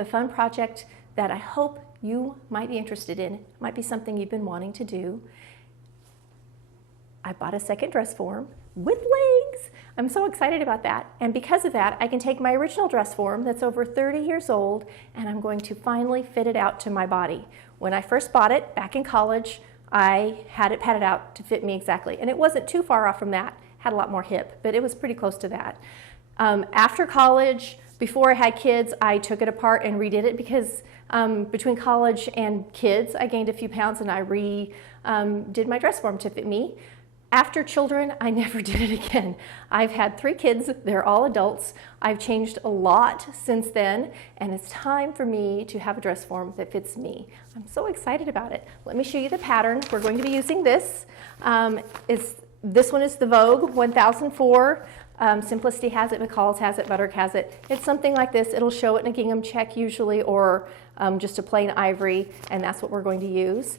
a fun project that I hope you might be interested in. It might be something you've been wanting to do. I bought a second dress form with legs. I'm so excited about that. And because of that, I can take my original dress form that's over 30 years old, and I'm going to finally fit it out to my body. When I first bought it back in college, I had it padded out to fit me exactly. And it wasn't too far off from that. Had a lot more hip, but it was pretty close to that. After college, before I had kids, I took it apart and redid it because between college and kids, I gained a few pounds and I did my dress form to fit me. After children, I never did it again. I've had 3 kids, they're all adults. I've changed a lot since then, and it's time for me to have a dress form that fits me. I'm so excited about it. Let me show you the pattern. We're going to be using this. This one is the Vogue 1004. Simplicity has it, McCall's has it, Butterick has it. It's something like this. It'll show it in a gingham check usually, or just a plain ivory, and that's what we're going to use.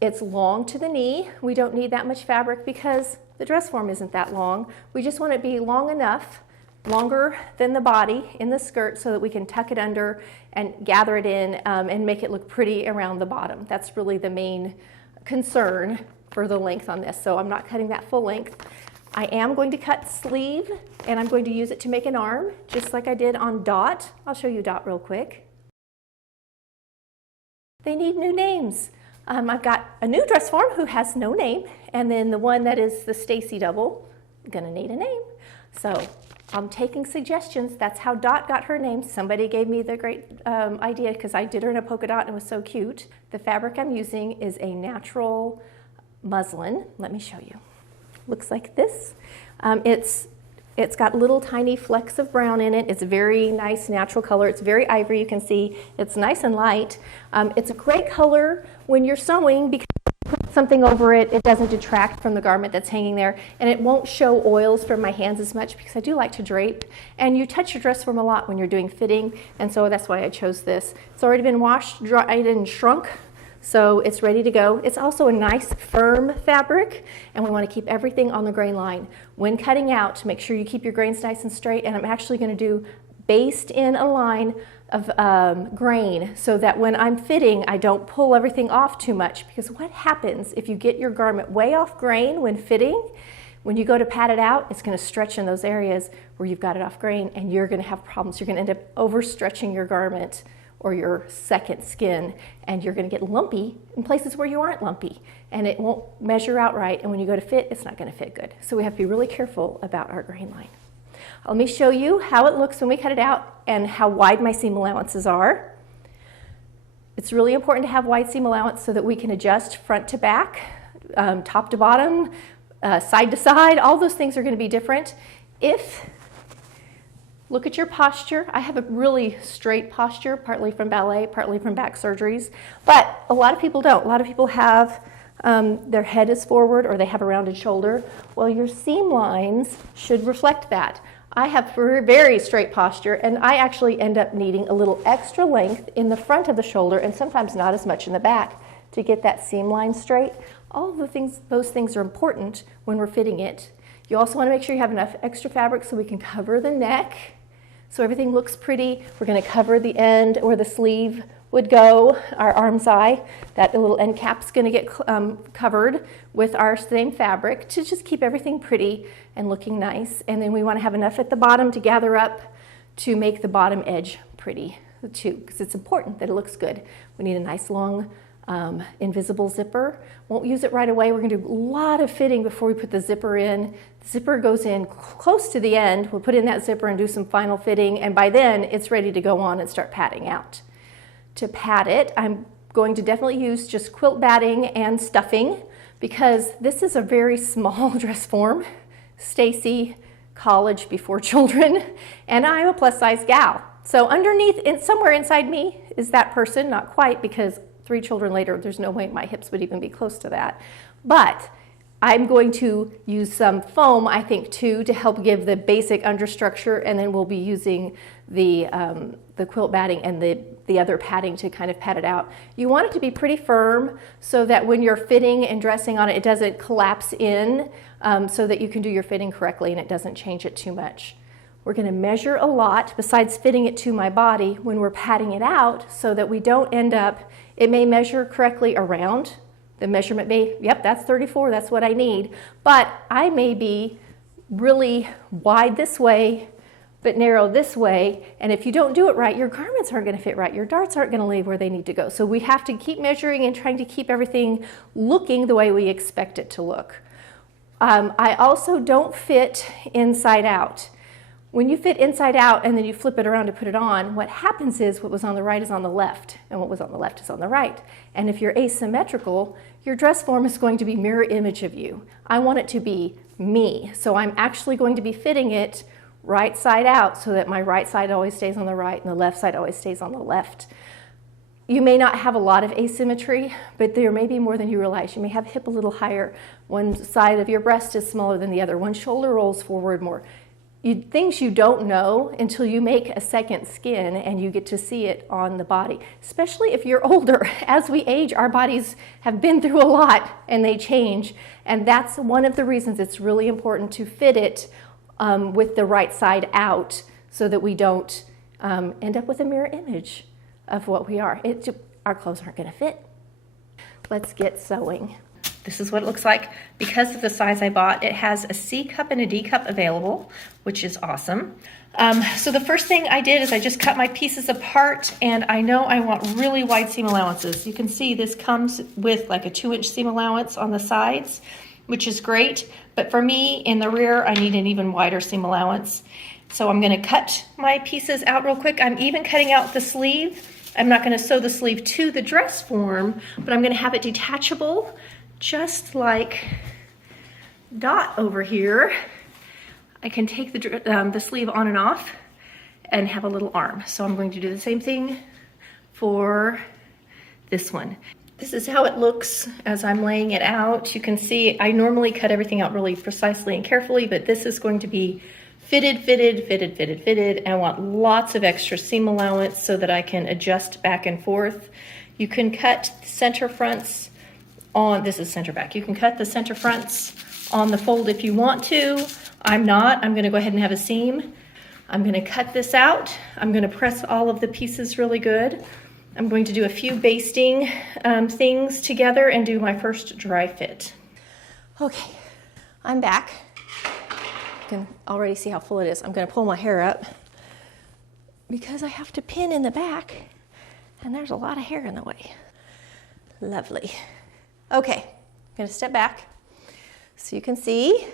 It's long to the knee. We don't need that much fabric because the dress form isn't that long. We just want it to be long enough, longer than the body in the skirt, so that we can tuck it under and gather it in and make it look pretty around the bottom. That's really the main concern for the length on this. So I'm not cutting that full length. I am going to cut sleeve, and I'm going to use it to make an arm, just like I did on Dot. I'll show you Dot real quick. They need new names. I've got a new dress form who has no name, and then the one that is the Stacy double, gonna need a name. So I'm taking suggestions. That's how Dot got her name. Somebody gave me the great idea because I did her in a polka dot and it was so cute. The fabric I'm using is a natural muslin. Let me show you. Looks like this. It's got little tiny flecks of brown in it. It's a very nice natural color. It's very ivory, you can see. It's nice and light. It's a great color when you're sewing because you put something over it, it doesn't detract from the garment that's hanging there, and it won't show oils from my hands as much because I do like to drape. And you touch your dress form a lot when you're doing fitting, and so that's why I chose this. It's already been washed, dried, and shrunk. So it's ready to go. It's also a nice firm fabric, and we want to keep everything on the grain line. When cutting out, make sure you keep your grains nice and straight, and I'm actually going to do based in a line of grain so that when I'm fitting, I don't pull everything off too much, because what happens if you get your garment way off grain when fitting? When you go to pat it out, it's going to stretch in those areas where you've got it off grain, and you're going to have problems. You're going to end up overstretching your garment or your second skin, and you're going to get lumpy in places where you aren't lumpy, and it won't measure out right, and when you go to fit, it's not going to fit good. So we have to be really careful about our grain line. Let me show you how it looks when we cut it out and how wide my seam allowances are. It's really important to have wide seam allowance so that we can adjust front to back, top to bottom, side to side. All those things are going to be different. Look at your posture. I have a really straight posture, partly from ballet, partly from back surgeries, but a lot of people don't. A lot of people have their head is forward or they have a rounded shoulder. Well, your seam lines should reflect that. I have very straight posture, and I actually end up needing a little extra length in the front of the shoulder and sometimes not as much in the back to get that seam line straight. All of those things are important when we're fitting it. You also want to make sure you have enough extra fabric so we can cover the neck, so everything looks pretty. We're going to cover the end where the sleeve would go, our arm's eye. That little end cap's going to get covered with our same fabric to just keep everything pretty and looking nice. And then we want to have enough at the bottom to gather up to make the bottom edge pretty too, because it's important that it looks good. We need a nice long invisible zipper. Won't use it right away. We're going to do a lot of fitting before we put the zipper in. The zipper goes in close to the end. We'll put in that zipper and do some final fitting, and by then it's ready to go on and start padding out. To pad it, I'm going to definitely use just quilt batting and stuffing because this is a very small dress form. Stacy, college before children, and I'm a plus size gal. So underneath, somewhere inside me is that person, not quite, because 3 children later, there's no way my hips would even be close to that. But I'm going to use some foam, I think, too, to help give the basic understructure, and then we'll be using the quilt batting and the other padding to kind of pad it out. You want it to be pretty firm so that when you're fitting and dressing on it, it doesn't collapse in, so that you can do your fitting correctly and it doesn't change it too much. We're going to measure a lot besides fitting it to my body when we're patting it out so that we don't end up, it may measure correctly around. The measurement may, yep, that's 34, that's what I need. But I may be really wide this way, but narrow this way. And if you don't do it right, your garments aren't going to fit right. Your darts aren't going to lay where they need to go. So we have to keep measuring and trying to keep everything looking the way we expect it to look. I also don't fit inside out. When you fit inside out and then you flip it around to put it on, what happens is what was on the right is on the left, and what was on the left is on the right. And if you're asymmetrical, your dress form is going to be mirror image of you. I want it to be me, so I'm actually going to be fitting it right side out so that my right side always stays on the right and the left side always stays on the left. You may not have a lot of asymmetry, but there may be more than you realize. You may have hip a little higher. One side of your breast is smaller than the other. One shoulder rolls forward more. Things you don't know until you make a second skin and you get to see it on the body, especially if you're older. As we age, our bodies have been through a lot and they change. And that's one of the reasons it's really important to fit it with the right side out so that we don't end up with a mirror image of what we are. Our clothes aren't going to fit. Let's get sewing. This is what it looks like. Because of the size I bought, it has a C cup and a D cup available, which is awesome. So the first thing I did is I just cut my pieces apart, and I know I want really wide seam allowances. You can see this comes with like a 2-inch seam allowance on the sides, which is great. But for me, in the rear, I need an even wider seam allowance. So I'm going to cut my pieces out real quick. I'm even cutting out the sleeve. I'm not going to sew the sleeve to the dress form, but I'm going to have it detachable, just like Dot over here. I can take the sleeve on and off and have a little arm. So I'm going to do the same thing for this one. This is how it looks as I'm laying it out. You can see I normally cut everything out really precisely and carefully, but this is going to be fitted. I want lots of extra seam allowance so that I can adjust back and forth. You can cut center fronts on, this is center back. You can cut the center fronts on the fold if you want to. I'm not. I'm going to go ahead and have a seam. I'm going to cut this out. I'm going to press all of the pieces really good. I'm going to do a few basting things together and do my first dry fit. Okay, I'm back. You can already see how full it is. I'm going to pull my hair up because I have to pin in the back and there's a lot of hair in the way. Lovely. Okay, I'm going to step back so you can see.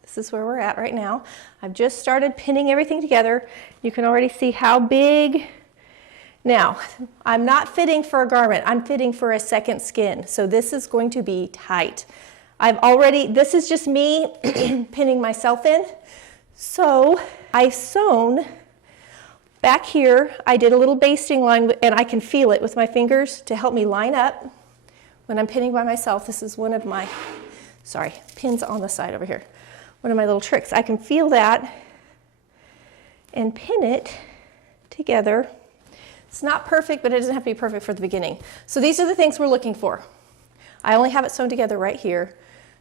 This is where we're at right now. I've just started pinning everything together. You can already see how big. Now, I'm not fitting for a garment. I'm fitting for a second skin. So this is going to be tight. This is just me pinning myself in. So I've sewn back here. I did a little basting line and I can feel it with my fingers to help me line up when I'm pinning by myself. This is one of my, pins on the side over here. One of my little tricks. I can feel that and pin it together. It's not perfect, but it doesn't have to be perfect for the beginning. So these are the things we're looking for. I only have it sewn together right here.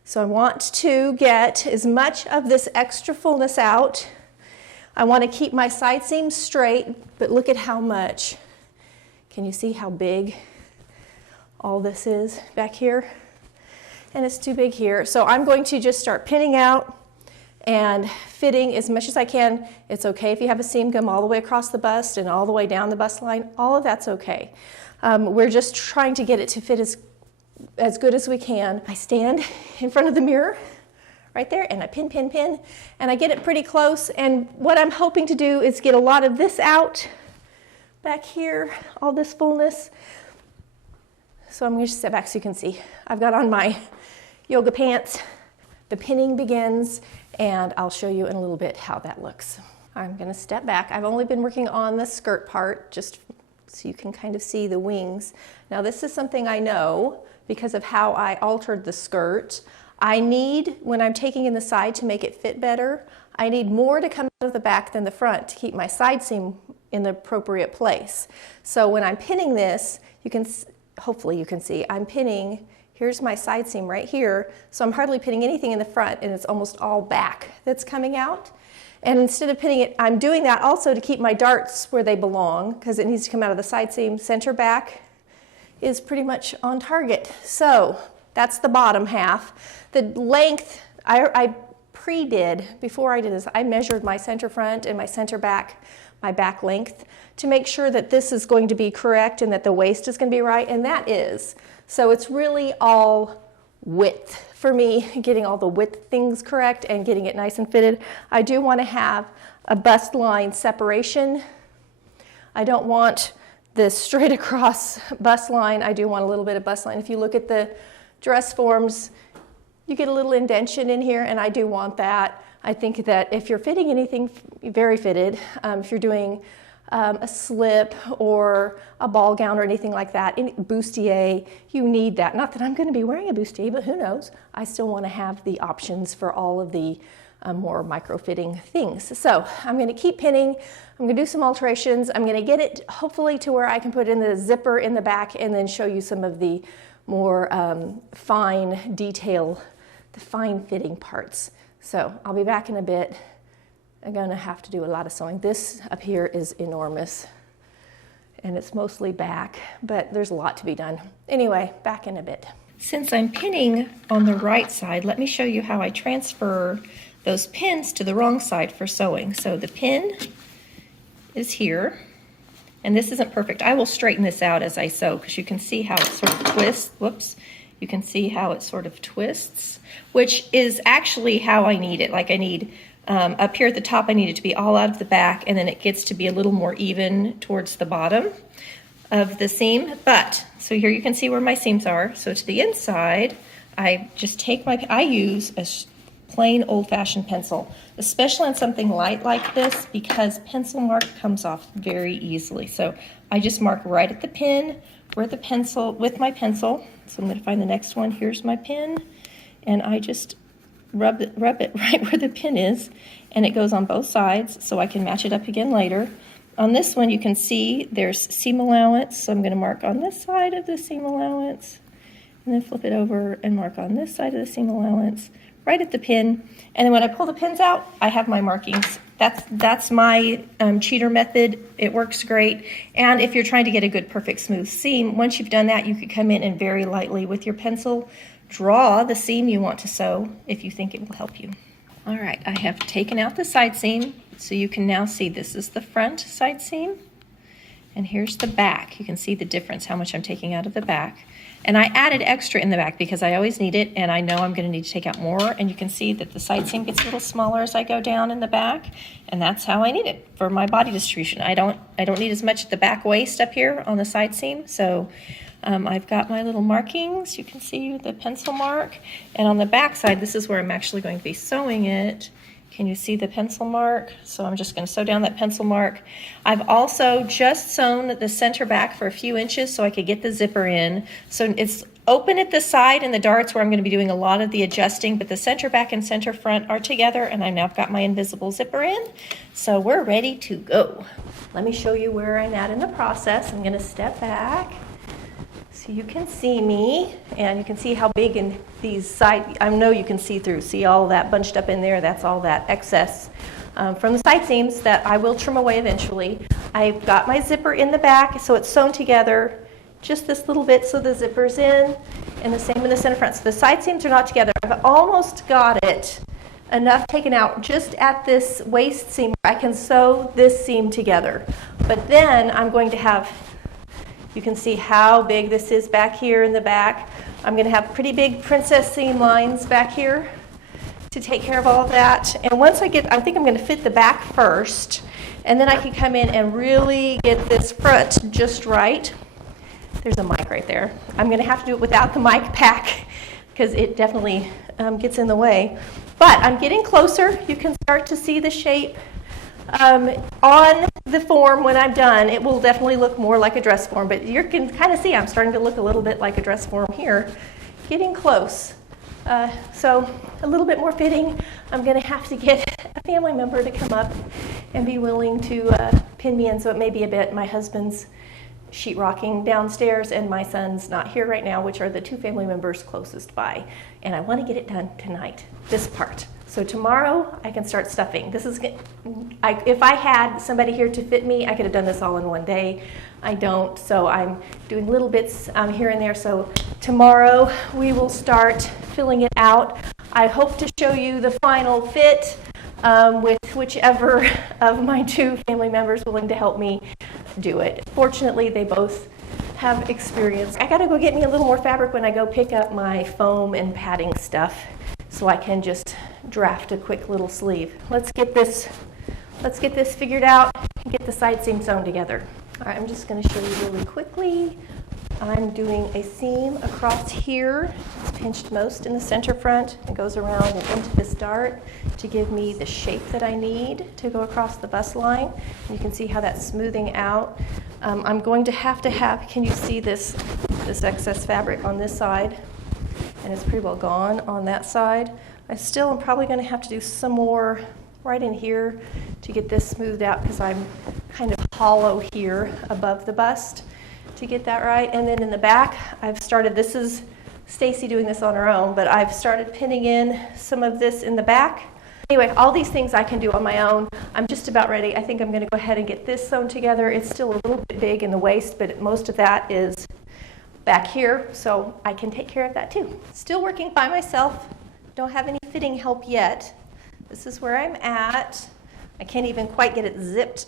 So I want to get as much of this extra fullness out. I want to keep my side seams straight, but look at how much. Can you see how big all this is back here? And it's too big here. So I'm going to just start pinning out and fitting as much as I can. It's okay if you have a seam gum all the way across the bust and all the way down the bust line. All of that's okay. We're just trying to get it to fit as good as we can. I stand in front of the mirror right there and I pin, and I get it pretty close. And what I'm hoping to do is get a lot of this out back here, all this fullness. So I'm going to step back so you can see. I've got on my yoga pants. The pinning begins, and I'll show you in a little bit how that looks. I'm going to step back. I've only been working on the skirt part, just so you can kind of see the wings. Now this is something I know because of how I altered the skirt. I need, when I'm taking in the side to make it fit better, I need more to come out of the back than the front to keep my side seam in the appropriate place. So when I'm pinning this, hopefully you can see, I'm pinning. Here's my side seam right here, so I'm hardly pinning anything in the front, and it's almost all back that's coming out. And instead of pinning it, I'm doing that also to keep my darts where they belong, because it needs to come out of the side seam. Center back is pretty much on target. So that's the bottom half. The length, I pre-did, before I did this, I measured my center front and my center back, my back length, to make sure that this is going to be correct and that the waist is going to be right, and that is. So it's really all width for me, getting all the width things correct and getting it nice and fitted. I do want to have a bust line separation. I don't want this straight across bust line. I do want a little bit of bust line. If you look at the dress forms, you get a little indentation in here, and I do want that. I think that if you're fitting anything very fitted, if you're doing a slip or a ball gown or anything like that, any bustier, you need that. Not that I'm going to be wearing a bustier, but who knows? I still want to have the options for all of the more micro-fitting things. So I'm going to keep pinning. I'm going to do some alterations. I'm going to get it hopefully to where I can put in the zipper in the back and then show you some of the more fine detail, the fine fitting parts. So I'll be back in a bit. I'm going to have to do a lot of sewing. This up here is enormous, and it's mostly back, but there's a lot to be done. Anyway, back in a bit. Since I'm pinning on the right side, let me show you how I transfer those pins to the wrong side for sewing. So the pin is here, and this isn't perfect. I will straighten this out as I sew, because you can see how it sort of twists. Whoops. You can see how it sort of twists, which is actually how I need it. Like I need up here at the top, I need it to be all out of the back, and then it gets to be a little more even towards the bottom of the seam. But, so here you can see where my seams are. So to the inside, I just take I use a plain old-fashioned pencil, especially on something light like this, because pencil mark comes off very easily. So I just mark right at the pin where the pencil, with my pencil. So I'm going to find the next one. Here's my pin, and I just rub it right where the pin is, and it goes on both sides so I can match it up again later. On this one you can see there's seam allowance, so I'm going to mark on this side of the seam allowance and then flip it over and mark on this side of the seam allowance right at the pin. And then when I pull the pins out, I have my markings. That's my cheater method. It works great. And if you're trying to get a good, perfect, smooth seam, once you've done that, you could come in and very lightly with your pencil draw the seam you want to sew if you think it will help you. All right, I have taken out the side seam, so you can now see this is the front side seam, and here's the back. You can see the difference, how much I'm taking out of the back. And I added extra in the back because I always need it, and I know I'm going to need to take out more, and you can see that the side seam gets a little smaller as I go down in the back, and that's how I need it for my body distribution. I don't need as much at the back waist up here on the side seam, so I've got my little markings. You can see the pencil mark, and on the back side, this is where I'm actually going to be sewing it. Can you see the pencil mark? So I'm just going to sew down that pencil mark. I've also just sewn the center back for a few inches so I could get the zipper in. So it's open at the side and the darts where I'm going to be doing a lot of the adjusting, but the center back and center front are together, and I've now got my invisible zipper in. So we're ready to go. Let me show you where I'm at in the process. I'm going to step back so you can see me, and you can see how big in these side, I know you can see through, see all that bunched up in there, that's all that excess from the side seams that I will trim away eventually. I've got my zipper in the back, so it's sewn together, just this little bit so the zipper's in, and the same in the center front. So the side seams are not together. I've almost got it enough taken out just at this waist seam. I can sew this seam together, but then I'm going to have, you can see how big this is back here in the back. I'm going to have pretty big princess seam lines back here to take care of all of that. And once I think I'm going to fit the back first, and then I can come in and really get this front just right. There's a mic right there. I'm going to have to do it without the mic pack because it definitely gets in the way. But I'm getting closer. You can start to see the shape. On the form when I'm done, it will definitely look more like a dress form, but you can kind of see I'm starting to look a little bit like a dress form here. Getting close. So a little bit more fitting. I'm going to have to get a family member to come up and be willing to pin me in, so it may be a bit. My husband's sheetrocking downstairs, and my son's not here right now, which are the two family members closest by. And I want to get it done tonight, this part. So tomorrow I can start stuffing. If I had somebody here to fit me, I could have done this all in one day. I don't, so I'm doing little bits here and there. So tomorrow we will start filling it out. I hope to show you the final fit with whichever of my two family members willing to help me do it. Fortunately, they both have experience. I gotta go get me a little more fabric when I go pick up my foam and padding stuff so I can just draft a quick little sleeve. Let's get this figured out and get the side seam sewn together. All right, I'm just gonna show you really quickly. I'm doing a seam across here. It's pinched most in the center front and goes around and into this dart to give me the shape that I need to go across the bust line. And you can see how that's smoothing out. I'm going to have, can you see this excess fabric on this side? And it's pretty well gone on that side. I still am probably going to have to do some more right in here to get this smoothed out because I'm kind of hollow here above the bust to get that right. And then in the back, I've started, this is Stacy doing this on her own, but I've started pinning in some of this in the back. Anyway, all these things I can do on my own. I'm just about ready. I think I'm going to go ahead and get this sewn together. It's still a little bit big in the waist, but most of that is back here, so I can take care of that too. Still working by myself. Don't have any fitting help yet. This is where I'm at. I can't even quite get it zipped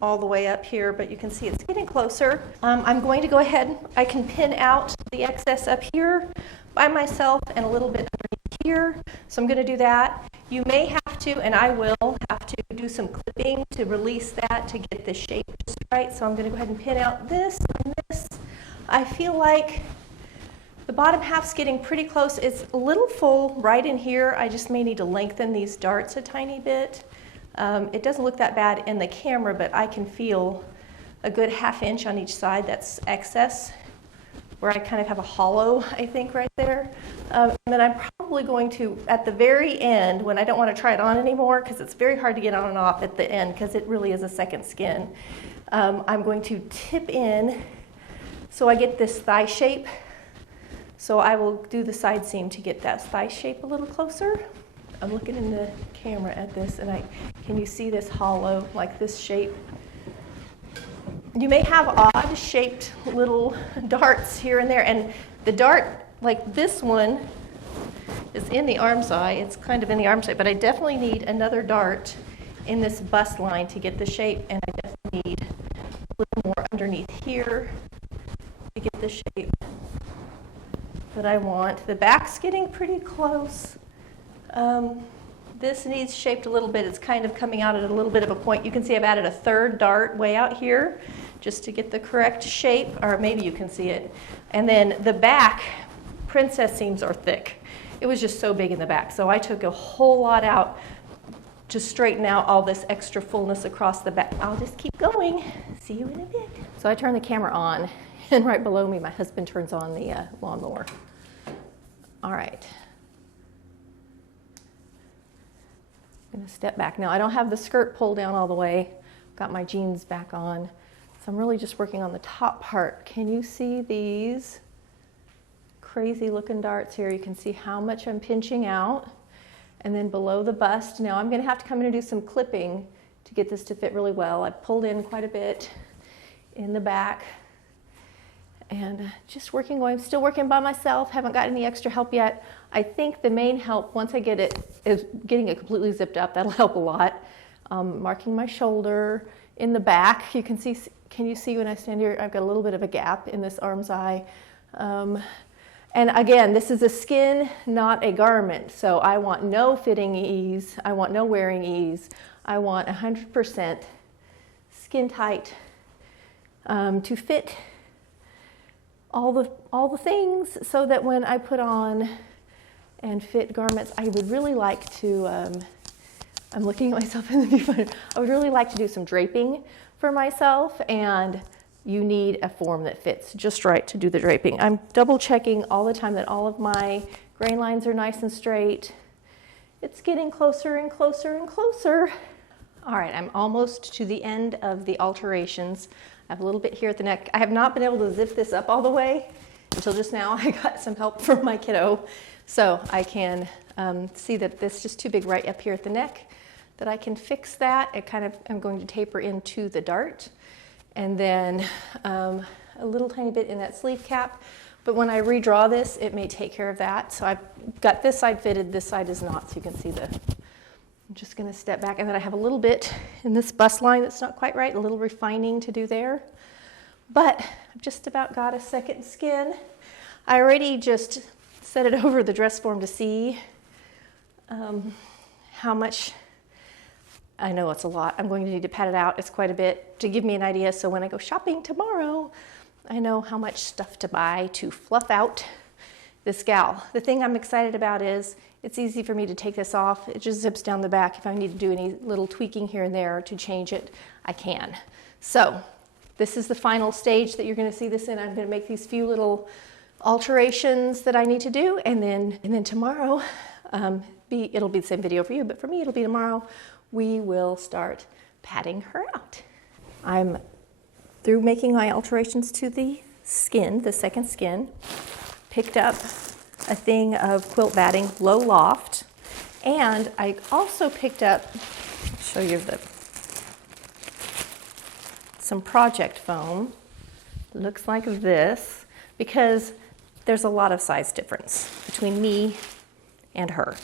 all the way up here, but you can see it's getting closer. I'm going to go ahead, I can pin out the excess up here by myself and a little bit underneath here. So I'm going to do that. You may have to, and I will have to do some clipping to release that to get the shape just right. So I'm going to go ahead and pin out this and this. I feel like the bottom half's getting pretty close. It's a little full right in here. I just may need to lengthen these darts a tiny bit. It doesn't look that bad in the camera, but I can feel a good 1/2 inch on each side. That's excess, where I kind of have a hollow, I think, right there. And then I'm probably going to, at the very end, when I don't want to try it on anymore, because it's very hard to get on and off at the end, because it really is a second skin, I'm going to tip in so I get this thigh shape. So I will do the side seam to get that thigh shape a little closer. I'm looking in the camera at this, and can you see this hollow, like this shape? You may have odd shaped little darts here and there, and the dart, like this one, is in the arm's eye. It's kind of in the arm's eye, but I definitely need another dart in this bust line to get the shape, and I definitely need a little more underneath here to get the shape that I want. The back's getting pretty close. This needs shaped a little bit. It's kind of coming out at a little bit of a point. You can see I've added a third dart way out here just to get the correct shape, or maybe you can see it. And then the back, princess seams are thick. It was just so big in the back. So I took a whole lot out to straighten out all this extra fullness across the back. I'll just keep going. See you in a bit. So I turn the camera on, and right below me, my husband turns on the lawnmower. All right. I'm going to step back. Now, I don't have the skirt pulled down all the way. Got my jeans back on. So I'm really just working on the top part. Can you see these crazy looking darts here? You can see how much I'm pinching out. And then below the bust, now I'm going to have to come in and do some clipping to get this to fit really well. I pulled in quite a bit in the back. And just working away. I'm still working by myself. Haven't got any extra help yet. I think the main help, once I get it, is getting it completely zipped up. That'll help a lot. Marking my shoulder in the back. You can see, can you see when I stand here? I've got a little bit of a gap in this arm's eye. And again, this is a skin, not a garment. So I want no fitting ease. I want no wearing ease. I want 100% skin tight to fit all the things, so that when I put on and fit garments, I would really like to, I'm looking at myself in the viewfinder, I would really like to do some draping for myself, and you need a form that fits just right to do the draping. I'm double checking all the time that all of my grain lines are nice and straight. It's getting closer and closer and closer. All right, I'm almost to the end of the alterations. I have a little bit here at the neck. I have not been able to zip this up all the way until just now. I got some help from my kiddo. So I can see that this is just too big right up here at the neck, that I can fix that. I'm going to taper into the dart, and then a little tiny bit in that sleeve cap. But when I redraw this, it may take care of that. So I've got this side fitted, this side is not, so you can see I'm just gonna step back, and then I have a little bit in this bust line that's not quite right, a little refining to do there. But I've just about got a second skin. I already just set it over the dress form to see how much. I know it's a lot. I'm going to need to pat it out. It's quite a bit to give me an idea, so when I go shopping tomorrow, I know how much stuff to buy to fluff out this gal. The thing I'm excited about is it's easy for me to take this off. It just zips down the back. If I need to do any little tweaking here and there to change it, I can. So this is the final stage that you're going to see this in. I'm going to make these few little alterations that I need to do, and then tomorrow, it'll be the same video for you, but for me it'll be tomorrow, we will start patting her out. I'm through making my alterations to the skin, the second skin. Picked up a thing of quilt batting, low loft, and I also picked up, I'll show you some project foam. Looks like this, because there's a lot of size difference between me and her.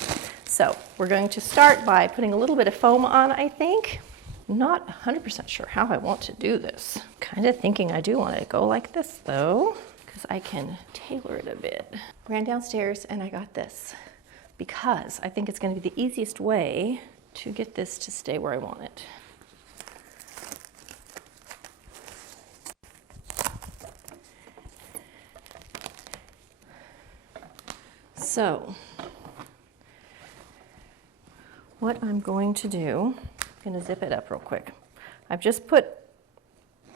So we're going to start by putting a little bit of foam on, I think. Not 100% sure how I want to do this. Kind of thinking I do want to go like this though, because I can tailor it a bit. Ran downstairs and I got this because I think it's going to be the easiest way to get this to stay where I want it. So what I'm going to do, I'm going to zip it up real quick. I've just put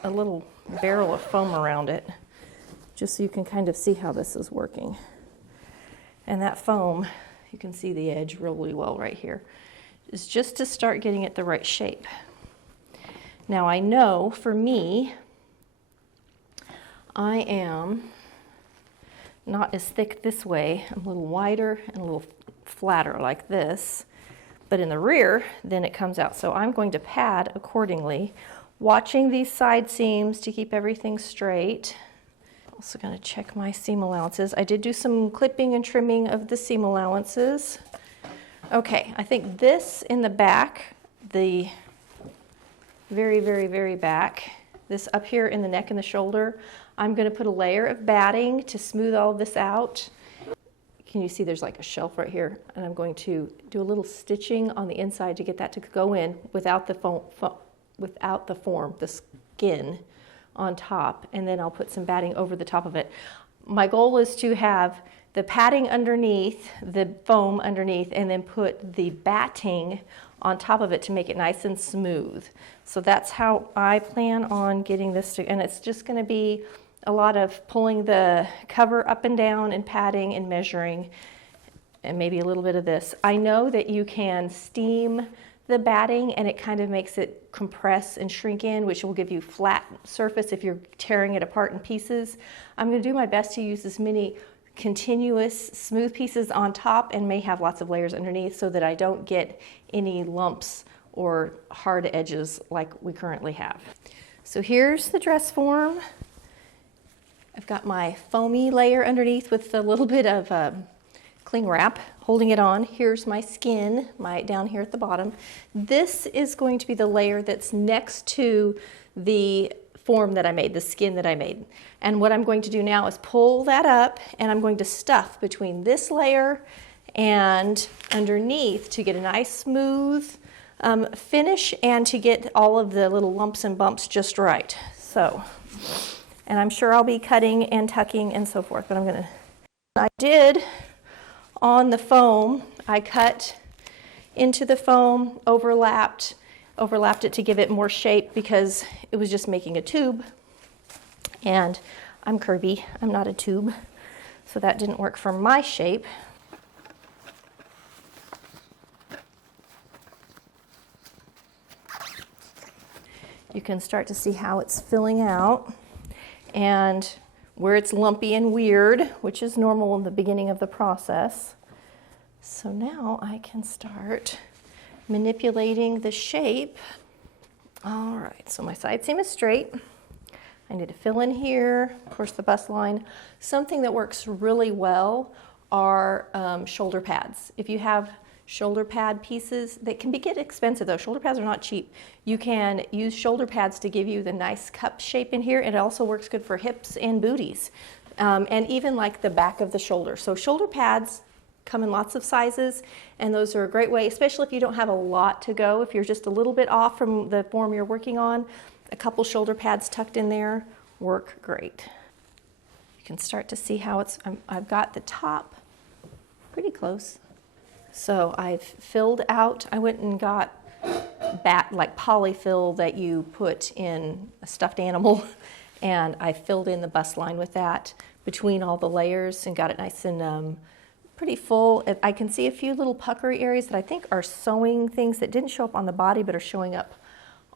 a little barrel of foam around it just so you can kind of see how this is working. And that foam, you can see the edge really well right here, is just to start getting it the right shape. Now I know for me, I am not as thick this way. I'm a little wider and a little flatter like this. But in the rear, then it comes out. So I'm going to pad accordingly, watching these side seams to keep everything straight. Also going to check my seam allowances. I did do some clipping and trimming of the seam allowances. Okay, I think this in the back, the very, very, very back, this up here in the neck and the shoulder, I'm going to put a layer of batting to smooth all of this out. Can you see there's like a shelf right here? And I'm going to do a little stitching on the inside to get that to go in without the form, the skin on top. And then I'll put some batting over the top of it. My goal is to have the padding underneath, the foam underneath, and then put the batting on top of it to make it nice and smooth. So that's how I plan on getting this to, and it's just going to be a lot of pulling the cover up and down and padding and measuring, and maybe a little bit of this. I know that you can steam the batting and it kind of makes it compress and shrink in, which will give you flat surface if you're tearing it apart in pieces. I'm going to do my best to use as many continuous smooth pieces on top and may have lots of layers underneath so that I don't get any lumps or hard edges like we currently have. So here's the dress form. I've got my foamy layer underneath with a little bit of cling wrap holding it on. Here's my skin, down here at the bottom. This is going to be the layer that's next to the form that I made, the skin that I made. And what I'm going to do now is pull that up, and I'm going to stuff between this layer and underneath to get a nice smooth finish and to get all of the little lumps and bumps just right. So, and I'm sure I'll be cutting and tucking and so forth, but I did on the foam, I cut into the foam, overlapped it to give it more shape because it was just making a tube. And I'm curvy, I'm not a tube, so that didn't work for my shape. You can start to see how it's filling out and where it's lumpy and weird, which is normal in the beginning of the process. So now I can start manipulating the shape. All right, so my side seam is straight. I need to fill in here, of course, the bust line. Something that works really well are shoulder pads. If you have shoulder pad pieces, they can get expensive though. Shoulder pads are not cheap. You can use shoulder pads to give you the nice cup shape in here. It also works good for hips and booties, and even like the back of the shoulder. So shoulder pads come in lots of sizes, and those are a great way, especially if you don't have a lot to go. If you're just a little bit off from the form you're working on, a couple shoulder pads tucked in there work great. You can start to see how I've got the top pretty close. So I've filled out, I went and got like polyfill that you put in a stuffed animal, and I filled in the bust line with that between all the layers and got it nice and pretty full. I can see a few little puckery areas that I think are sewing things that didn't show up on the body but are showing up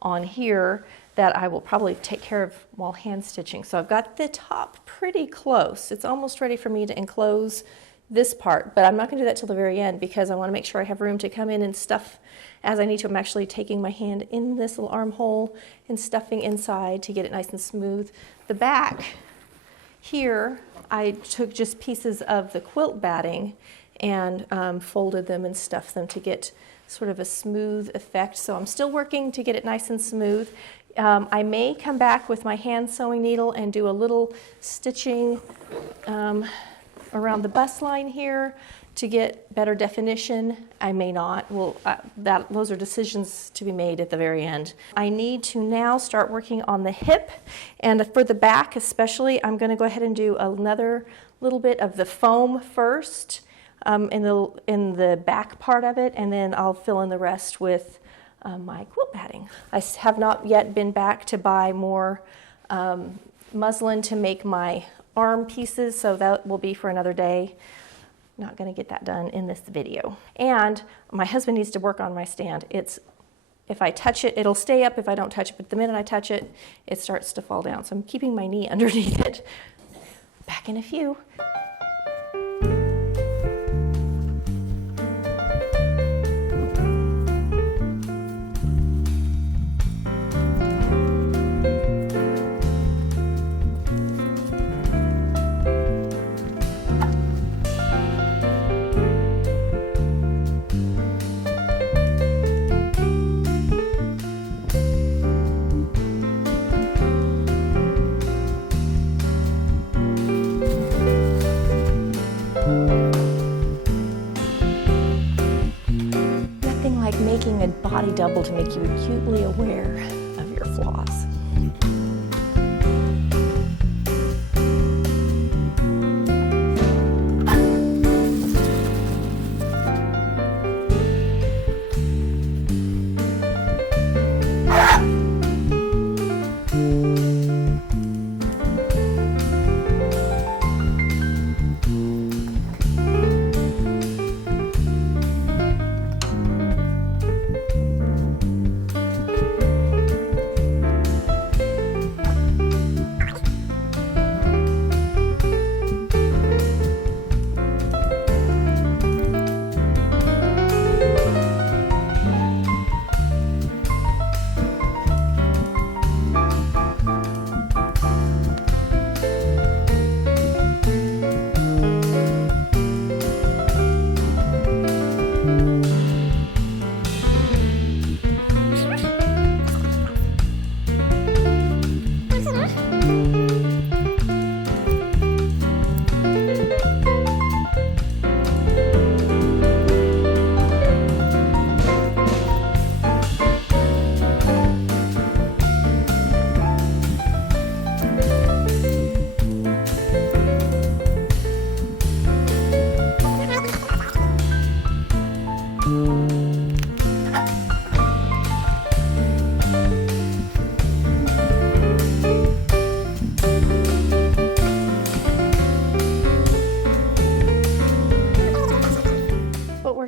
on here that I will probably take care of while hand stitching. So I've got the top pretty close. It's almost ready for me to enclose this part, but I'm not going to do that till the very end because I want to make sure I have room to come in and stuff as I need to. I'm actually taking my hand in this little armhole and stuffing inside to get it nice and smooth. The back here, I took just pieces of the quilt batting and folded them and stuffed them to get sort of a smooth effect. So I'm still working to get it nice and smooth. I may come back with my hand sewing needle and do a little stitching around the bust line here to get better definition. I may not. Well, those are decisions to be made at the very end. I need to now start working on the hip, and for the back especially, I'm going to go ahead and do another little bit of the foam first in the back part of it, and then I'll fill in the rest with my quilt batting. I have not yet been back to buy more muslin to make my arm pieces, so that will be for another day. Not going to get that done in this video. And my husband needs to work on my stand. If I touch it, it'll stay up if I don't touch it, but the minute I touch it, it starts to fall down. So I'm keeping my knee underneath it. Back in a few. Making a body double to make you acutely aware of your flaws.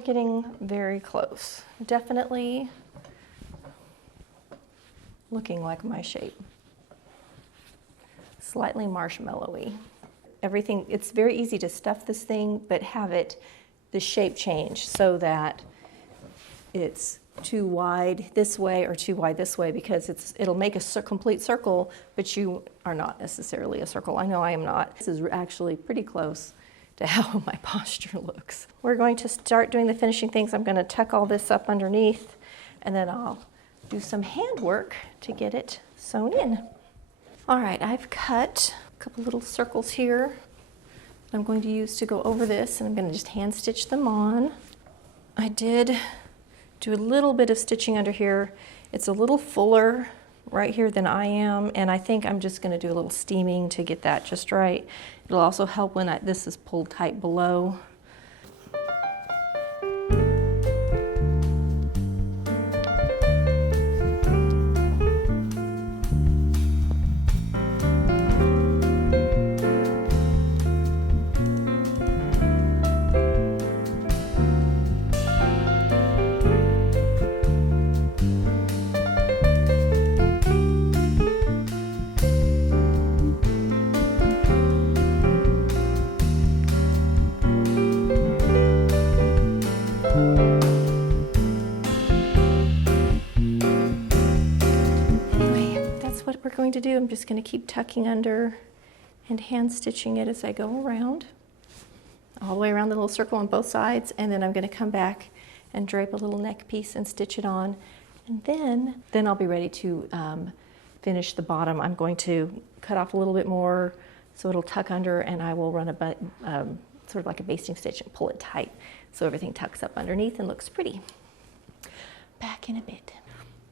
Getting very close. Definitely looking like my shape. Slightly marshmallowy. Everything, it's very easy to stuff this thing, but have it the shape change so that it's too wide this way or too wide this way, because it'll make a complete circle, but you are not necessarily a circle. I know I am not. This is actually pretty close to how my posture looks. We're going to start doing the finishing things. I'm going to tuck all this up underneath, and then I'll do some handwork to get it sewn in. All right, I've cut a couple little circles here that I'm going to use to go over this, and I'm going to just hand stitch them on. I did do a little bit of stitching under here. It's a little fuller right here than I am, and I think I'm just going to do a little steaming to get that just right. It'll also help when this is pulled tight below. To do. I'm just going to keep tucking under and hand stitching it as I go around, all the way around the little circle on both sides, and then I'm going to come back and drape a little neck piece and stitch it on, and then I'll be ready to finish the bottom. I'm going to cut off a little bit more so it'll tuck under, and I will run sort of like a basting stitch and pull it tight so everything tucks up underneath and looks pretty. Back in a bit.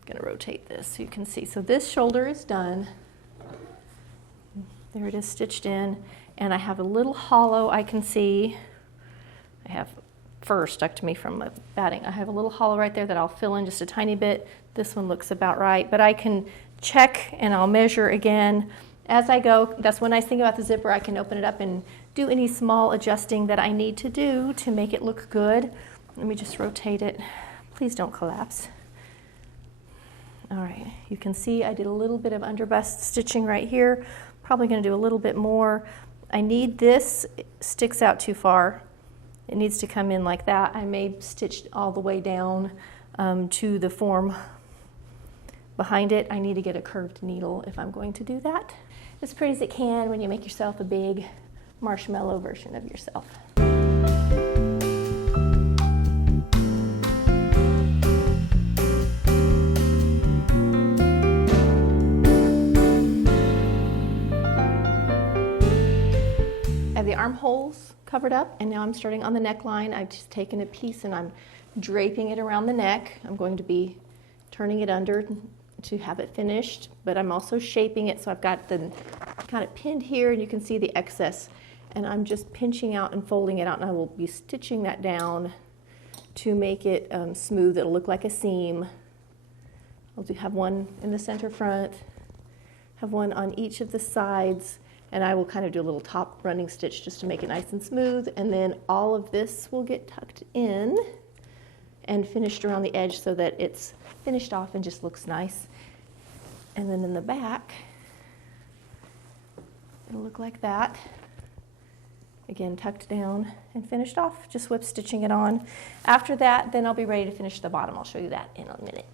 Going to rotate this so you can see. So this shoulder is done. There it is stitched in, and I have a little hollow I can see. I have fur stuck to me from my batting. I have a little hollow right there that I'll fill in just a tiny bit. This one looks about right, but I can check and I'll measure again as I go. That's one nice thing about the zipper. I can open it up and do any small adjusting that I need to do to make it look good. Let me just rotate it. Please don't collapse. All right, you can see I did a little bit of underbust stitching right here. Probably going to do a little bit more. I need this, it sticks out too far. It needs to come in like that. I may stitch all the way down to the form behind it. I need to get a curved needle if I'm going to do that. As pretty as it can when you make yourself a big marshmallow version of yourself. The armholes covered up, and now I'm starting on the neckline. I've just taken a piece and I'm draping it around the neck. I'm going to be turning it under to have it finished, but I'm also shaping it, so I've got it pinned here, and you can see the excess, and I'm just pinching out and folding it out, and I will be stitching that down to make it smooth. It'll look like a seam. I'll have one in the center front, have one on each of the sides, and I will kind of do a little top running stitch just to make it nice and smooth, and then all of this will get tucked in and finished around the edge so that it's finished off and just looks nice. And then in the back, it'll look like that. Again, tucked down and finished off, just whip stitching it on. After that, then I'll be ready to finish the bottom. I'll show you that in a minute.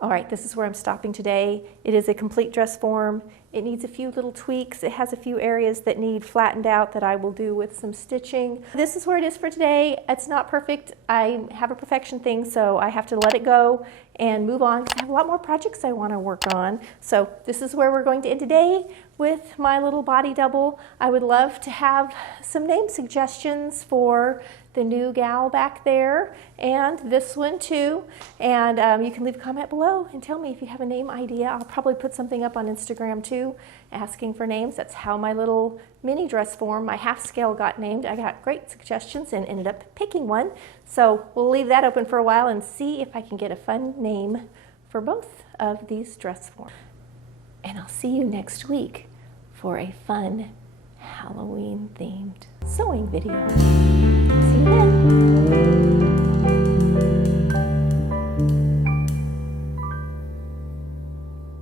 All right, this is where I'm stopping today. It is a complete dress form. It needs a few little tweaks. It has a few areas that need flattened out that I will do with some stitching. This is where it is for today. It's not perfect. I have a perfection thing, so I have to let it go and move on because I have a lot more projects I want to work on. So this is where we're going to end today with my little body double. I would love to have some name suggestions for the new gal back there and this one too, and you can leave a comment below and tell me if you have a name idea. I'll probably put something up on Instagram too asking for names. That's how my little mini dress form, my half scale, got named. I got great suggestions and ended up picking one, so we'll leave that open for a while and see if I can get a fun name for both of these dress forms. And I'll see you next week for a fun Halloween themed sewing video.